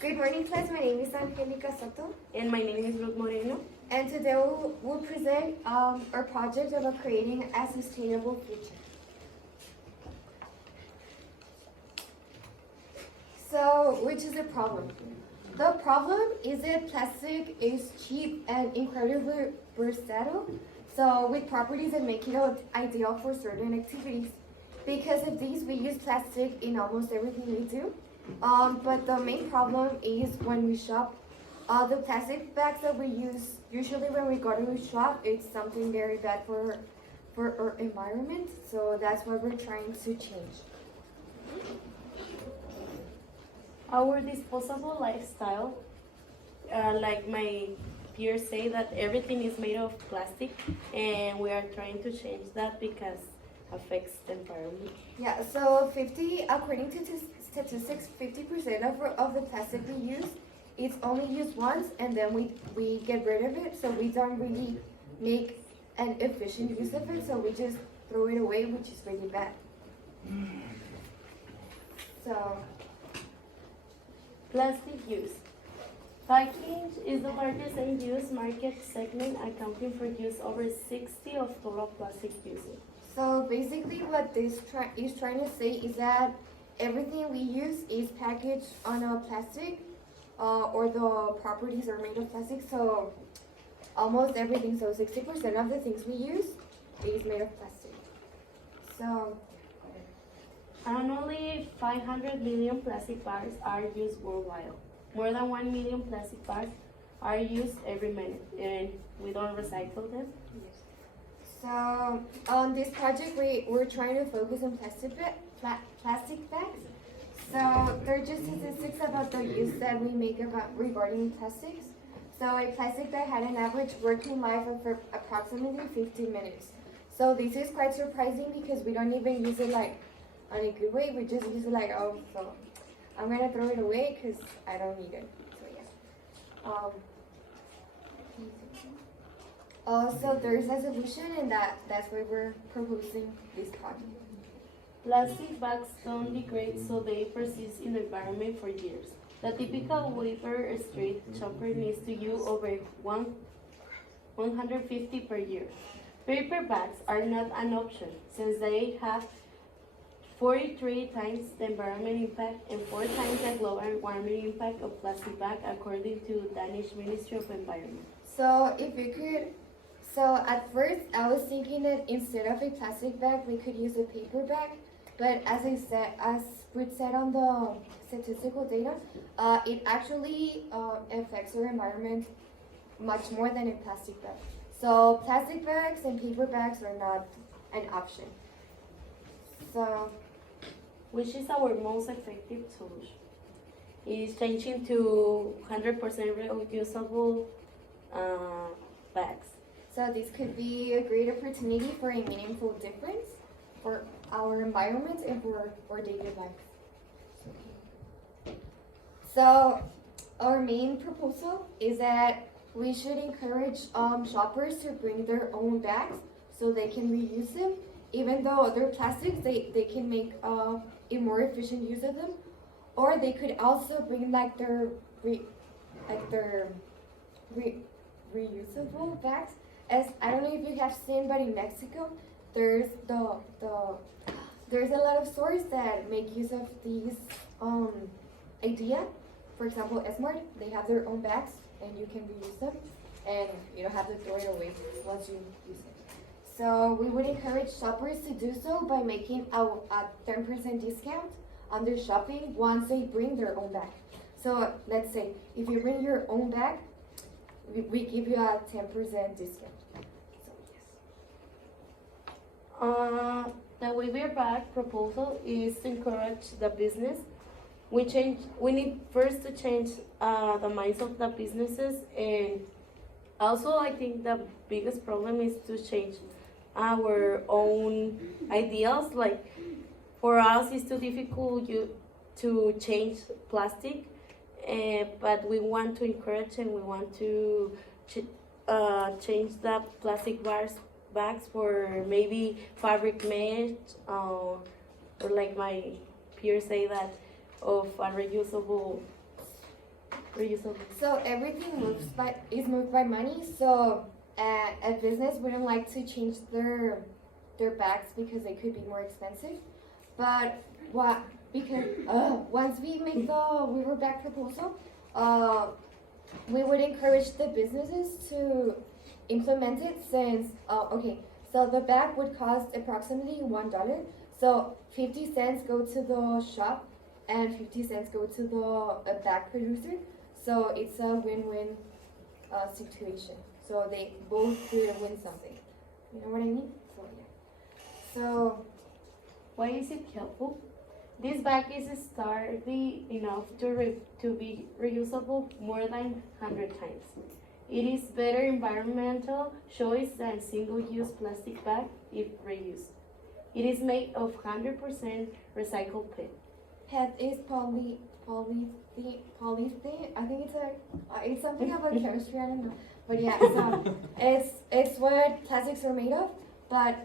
Good morning, class. My name is Angelica Soto, And my name is Ruth Moreno. and today we'll present our project about creating a sustainable future. So, which is the problem? The problem is that plastic is cheap and incredibly versatile, so with properties that make it ideal for certain activities. Because of these, we use plastic in almost everything we do. But the main problem is when we shop. The plastic bags that we use, usually when we go to shop, it's something very bad for our environment. So that's what we're trying to change. Our disposable lifestyle, like my peers say that everything is made of plastic, and we are trying to change that because affects the environment. Yeah. So according to statistics, 50% of the plastic we use, it's only used once, and then we get rid of it. So we don't really make an efficient use of it. So we just throw it away, which is really bad. So. Plastic use. Packaging is the largest end-use market segment, accounting for use over 60 of total plastic usage. So basically what this is trying to say is that everything we use is packaged on a plastic, or the properties are made of plastic, so almost everything, so 60% of the things we use is made of plastic. So Annually, 500 million plastic bags are used worldwide. More than 1 million plastic bags are used every minute, and we don't recycle them. So on this project, we're trying to focus on plastic bags. So there are just statistics about the use that we make regarding plastics. So a plastic bag had an average working life of approximately 15 minutes. So this is quite surprising because we don't even use it like on a good way. We just use it like, oh, so I'm gonna throw it away because I don't need it. So yeah. So there's a solution, and that's why we're proposing this project. Plastic bags don't degrade, so they persist in the environment for years. The typical Weber Street shopper needs to use over 150 per year. Paper bags are not an option since they have 43 times the environmental impact and 4 times the global warming impact of plastic bag, according to Danish Ministry of Environment. So so at first I was thinking that instead of a plastic bag, we could use a paper bag. But as Ruth said on the statistical data, it actually affects our environment much more than a plastic bag. So plastic bags and paper bags are not an option. So, which is our most effective solution? Is changing to 100% reusable bags. so this could be a great opportunity for a meaningful difference for our environment and for our daily life. So our main proposal is that we should encourage shoppers to bring their own bags so they can reuse them. Even though they're plastics, they can make a more efficient use of them. Or they could also bring like their reusable bags. As I don't know if you have seen, but in Mexico, there's there's a lot of stores that make use of these idea. For example, Smart, they have their own bags and you can reuse them, and you don't have to throw it away once you use it. So we would encourage shoppers to do so by making a 10% discount on their shopping once they bring their own bag. So let's say if you bring your own bag, we give you a 10% discount. So yes. The Weber bag proposal is to encourage the business. We need first to change the minds of the businesses, and also I think the biggest problem is to change our own ideals. Like for us, it's too difficult to change plastic, but we want to encourage and we want to change the plastic bags for maybe fabric mesh, or like my peers say that of a reusable reusable. So everything is moved by money. So a business wouldn't like to change their bags because they could be more expensive. But what because once we make the Weaver bag proposal, we would encourage the businesses to implement it since okay, so the bag would cost approximately $1. So 50 cents go to the shop and 50 cents go to the bag producer. So it's a win-win situation. So they both could win something. You know what I mean? So yeah. So Why is it helpful? This bag is sturdy enough to be reusable more than 100 times. It is better environmental choice than single-use plastic bag if reused. It is made of 100% recycled PET. PET is polythene. I think it's something about chemistry. I don't know. But yeah, so it's what plastics are made of. But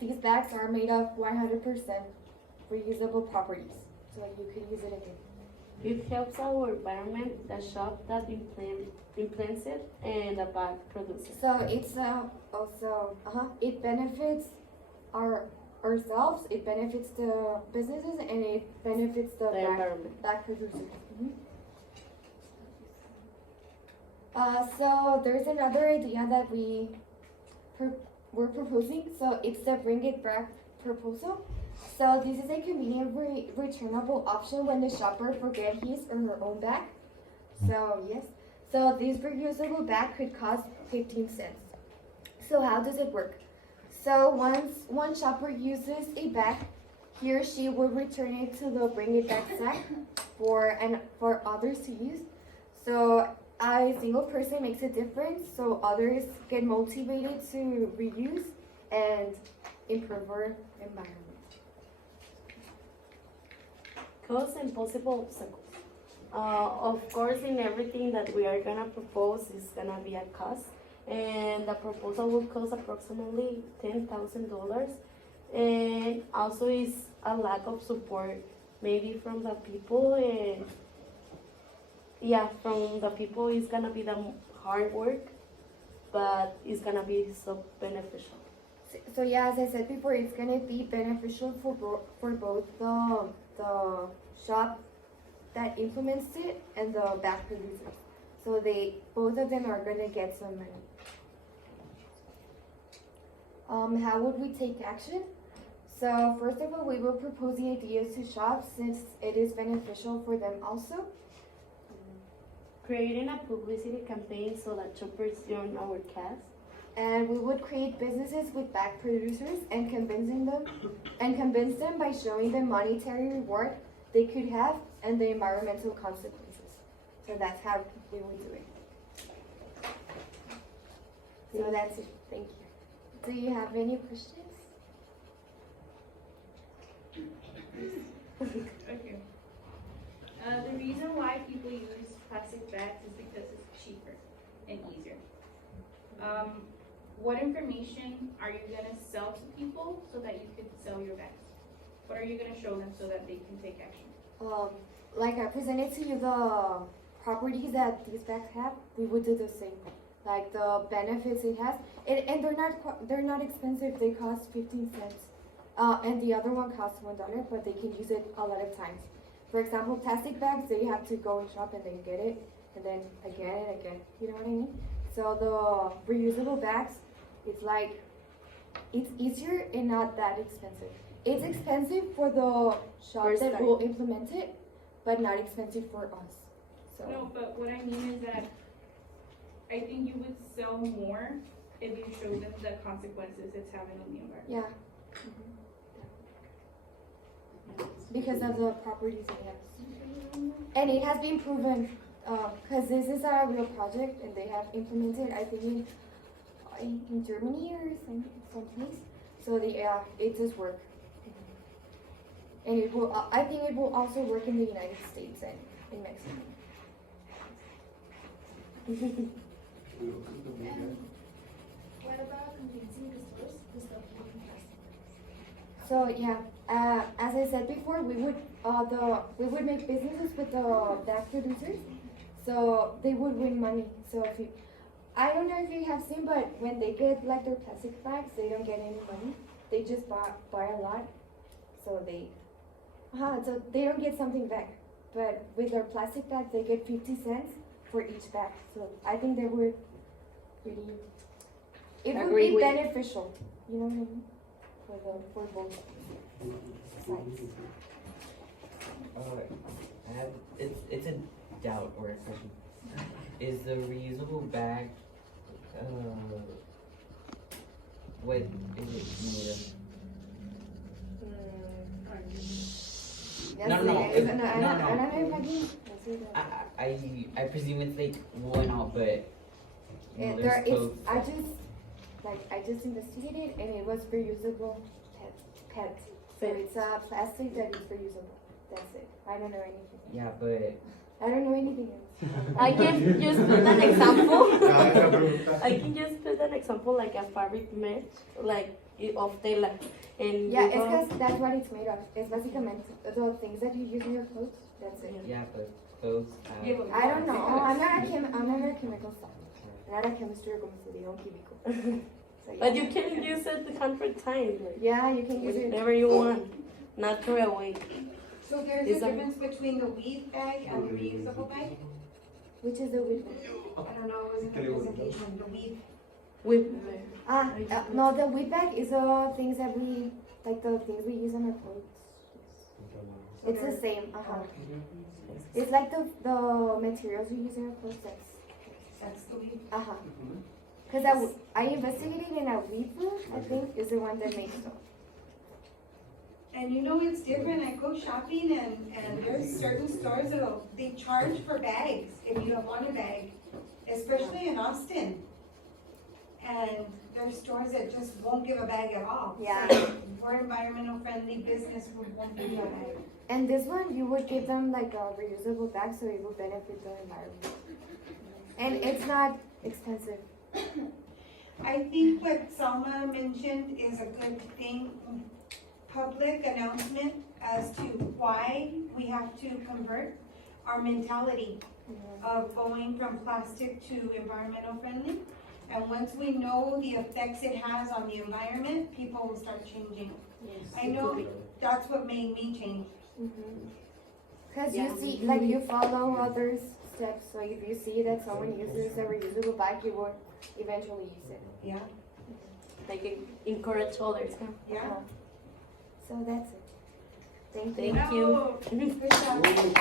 these bags are made of 100% reusable properties, so you could use it again. It helps our environment, the shop that implants it, and the bag producer. So it's also it benefits ourselves, it benefits the businesses, and it benefits the environment. bag producers. So there's another idea that we're proposing. So it's the Bring It Back proposal. So this is a convenient returnable option when the shopper forget his or her own bag. So yes, so this reusable bag could cost 15 cents. So how does it work? So once one shopper uses a bag, he or she will return it to the Bring It Back sack for others to use. So a single person makes a difference, so others get motivated to reuse and improve our environment. Costs and possible obstacles. Of course, in everything that we are gonna propose is gonna be a cost, and the proposal will cost approximately $10,000. And also is a lack of support, maybe from the people, and yeah, from the people is gonna be the hard work, but it's gonna be so beneficial. So yeah, as I said before, it's gonna be beneficial for both the shop that implements it and the bag producers. So both of them are gonna get some money. How would we take action? So first of all, we will propose the ideas to shops since it is beneficial for them also. Creating a publicity campaign so that shoppers join our cast. And we would create businesses with bag producers and convince them by showing them monetary reward they could have and the environmental consequences. So that's how we would do it. So that's it. Thank you. Do you have any questions? Okay. The reason why people use plastic bags is because it's cheaper and easier. What information are you gonna sell to people so that you can sell your bags? What are you gonna show them so that they can take action? Like I presented to you the properties that these bags have, we would do the same. Like the benefits it has, and they're not expensive. They cost 15 cents, and the other one costs $1, but they can use it a lot of times. For example, plastic bags, they have to go and shop and then get it, and then again and again. You know what I mean? So the reusable bags, it's easier and not that expensive. It's expensive for the shop that will implement it, but not expensive for us. So No, but what I mean is that I think you would sell more if you show them the consequences it's having on the environment. yeah. Because of the properties it has. And it has been proven, because this is a real project and they have implemented, I think, in Germany or someplace. So it does work. And it will, I think it will also work in the United States and in Mexico. What about convincing the stores to stop using plastic bags? So yeah, as I said before, we would make businesses with the bag producers. So they would win money. So if you, I don't know if you have seen, but when they get like their plastic bags, they don't get any money. They just buy a lot. So so they don't get something back. But with their plastic bags, they get 50 cents for each bag. So I think they were pretty, it would Agree be with- beneficial, you know what I mean? For both sides. It's a doubt or a question. Is the reusable bag, what is it made of? No, no, I if- don't know no, no. I don't know if I can answer that. I presume it's like worn out, but you know, There there's is, clothes. I just investigated and it was reusable PET. So it's a plastic that is reusable. That's it. I don't know anything. Yeah, but I don't know anything else. I can just put an example. pregunta. I can just put an example like a fabric mesh, like of tela. And Yeah, you it's go- because that's what it's made of. It's basically the things that you use in your clothes. That's it. yeah, but clothes have. Yeah, but- I don't know. I'm not a chemical scientist. I'm not a chemistry or como se diga, un químico. So, But yeah. you can use it 100 times, like, Yeah, you can use it. whenever you want, not throw away. So there's Is a that- difference between the weave bag and the reusable bag? Which is the weed bag. I don't know, it was in the presentation, the weave. With No, the weed bag is the things that we, like the things we use on our clothes. It's the same, It's like the materials you use in your clothes. That's the weave. Cause I investigated and a weaver, I think, is the one that makes them. And you know, it's different, I go shopping and there's certain stores that'll, they charge for bags if you want a bag, especially in Austin. And there's stores that just won't give a bag at all. Yeah. So we're environmental friendly business, we won't give you a bag. And this one, you would give them like a reusable bag, so it would benefit the environment. And it's not expensive. I think what Salma mentioned is a good thing, public announcement as to why we have to convert our mentality of going from plastic to environmental friendly. And once we know the effects it has on the environment, people will start changing. I know that's what made me change. Cause Yeah. you see, like you follow others' steps, so if you see that someone uses a reusable bag, you will eventually use it. Yeah, like encourage others. Huh? yeah. So that's it. Thank you. Thank you. Good job.